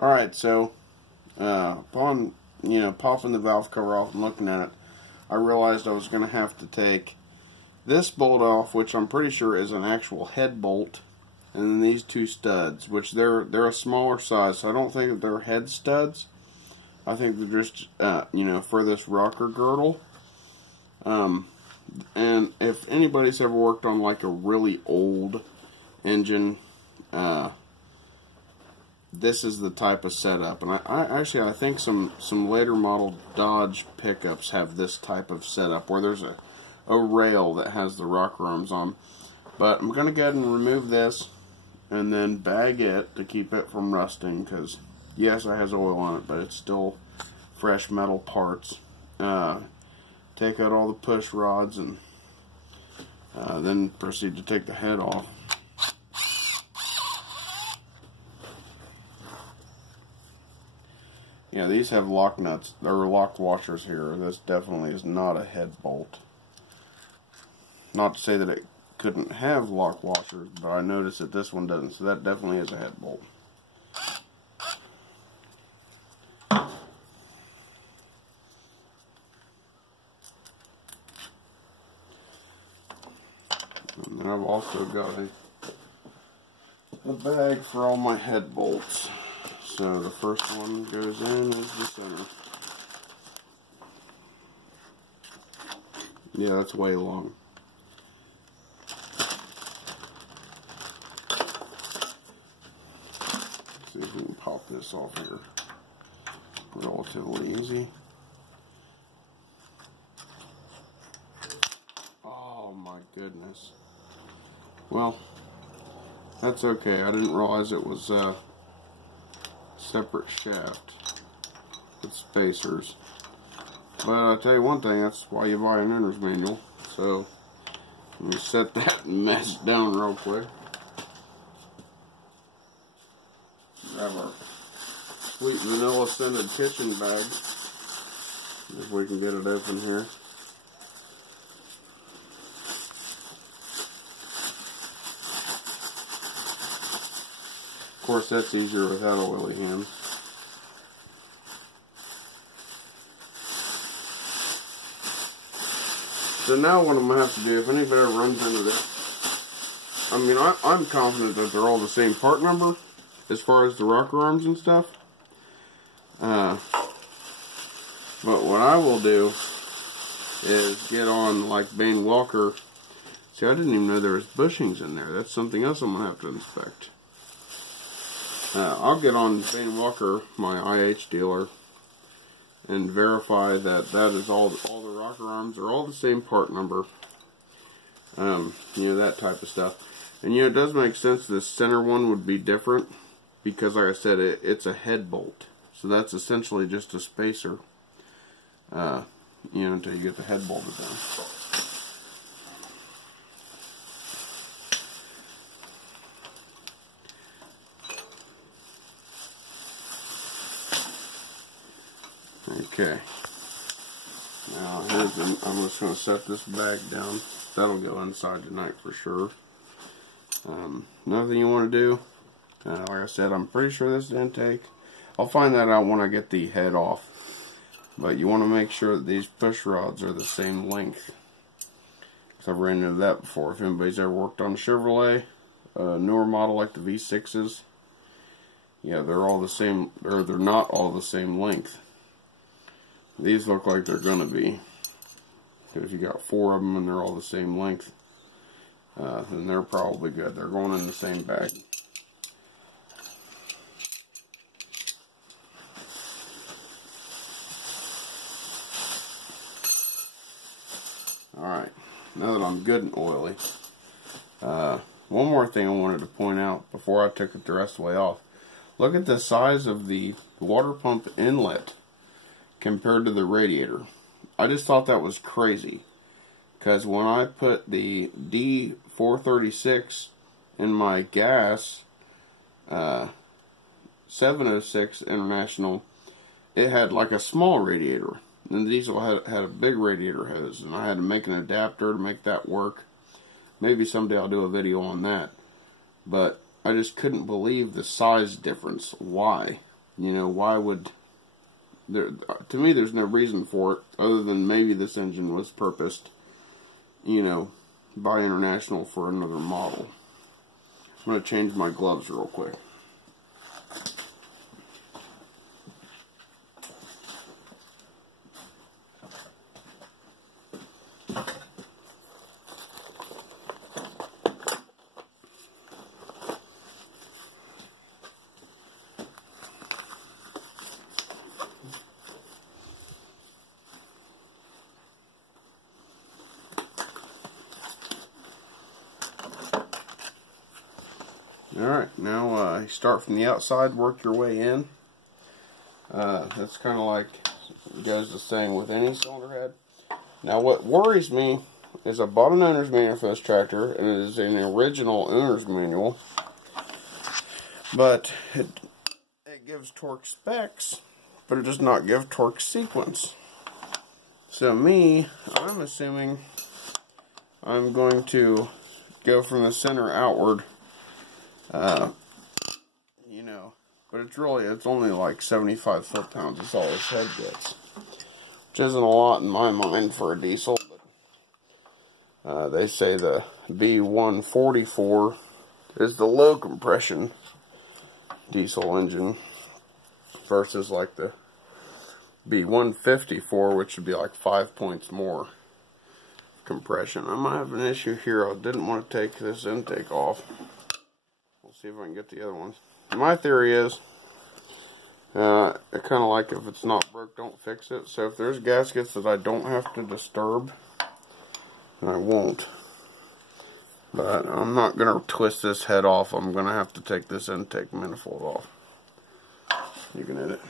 Alright, so upon popping the valve cover off and looking at it, I realized I was going to have to take this bolt off, which I'm pretty sure is an actual head bolt, and then these two studs, which they're a smaller size, so I don't think that they're head studs. I think they're just for this rocker girdle. And if anybody's ever worked on like a really old engine, this is the type of setup. And I think some later model Dodge pickups have this type of setup where there's a rail that has the rocker arms on. But I'm going to go ahead and remove this and then bag it to keep it from rusting, because yes, it has oil on it, but it's still fresh metal parts. Take out all the push rods and then proceed to take the head off. Yeah, these have lock nuts, or lock washers here. This definitely is not a head bolt. Not to say that it couldn't have lock washers, but I noticed that this one doesn't, so that definitely is a head bolt. And then I've also got a bag for all my head bolts. So the first one goes in is the center. Yeah, that's way long. Let's see if we can pop this off here. Relatively easy. Oh my goodness. Well, that's okay. I didn't realize it was separate shaft with spacers. But I'll tell you one thing, that's why you buy an owner's manual. So let me set that mess down real quick. Grab our sweet vanilla scented kitchen bag, if we can get it open here. Of course, that's easier without oily hands. So now what I'm going to have to do, if anybody ever runs into this, I mean, I'm confident that they're all the same part number as far as the rocker arms and stuff. But what I will do is get on like Bain Walker. See, I didn't even know there was bushings in there. That's something else I'm going to have to inspect. I'll get on Bain Walker, my IH dealer, and verify that that is all the rocker arms are all the same part number. That type of stuff. And it does make sense this center one would be different because, like I said, it's a head bolt. So that's essentially just a spacer, until you get the head bolted down. Okay, now I'm just going to set this bag down. That'll go inside tonight for sure. Another thing you want to do, like I said, I'm pretty sure this is intake. I'll find that out when I get the head off. But you want to make sure that these push rods are the same length. Because I've ran into that before. If anybody's ever worked on a Chevrolet, a newer model like the V6s, yeah, they're all the same, or they're not all the same length. These look like they're going to be. If you got 4 of them and they're all the same length, then they're probably good. They're going in the same bag. Alright, now that I'm good and oily, one more thing I wanted to point out before I took it the rest of the way off. Look at the size of the water pump inlet compared to the radiator. I just thought that was crazy, because when I put the D436 in my gas 706 International, it had like a small radiator, and the diesel had a big radiator hose, and I had to make an adapter to make that work. Maybe someday I'll do a video on that, but I just couldn't believe the size difference. Why? You know, why would there? To me, there's no reason for it other than maybe this engine was purposed, you know, by International for another model. I'm going to change my gloves real quick. Alright, now you start from the outside, work your way in. That's kind of like goes the same with any cylinder head. Now what worries me is I bought an owner's manual for this tractor, and it is an original owner's manual. But it gives torque specs, but it does not give torque sequence. So I'm assuming I'm going to go from the center outward. You know, but it's only like 75 foot-pounds. That's all this head gets, which isn't a lot in my mind for a diesel. But they say the B275 is the low compression diesel engine versus like the B275, which would be like 5 points more compression. I might have an issue here. I didn't want to take this intake off. See if I can get the other ones. My theory is, I kind of like if it's not broke, don't fix it. So if there's gaskets that I don't have to disturb, then I won't. But I'm not going to twist this head off. I'm going to have to take this intake manifold off. You can hit it.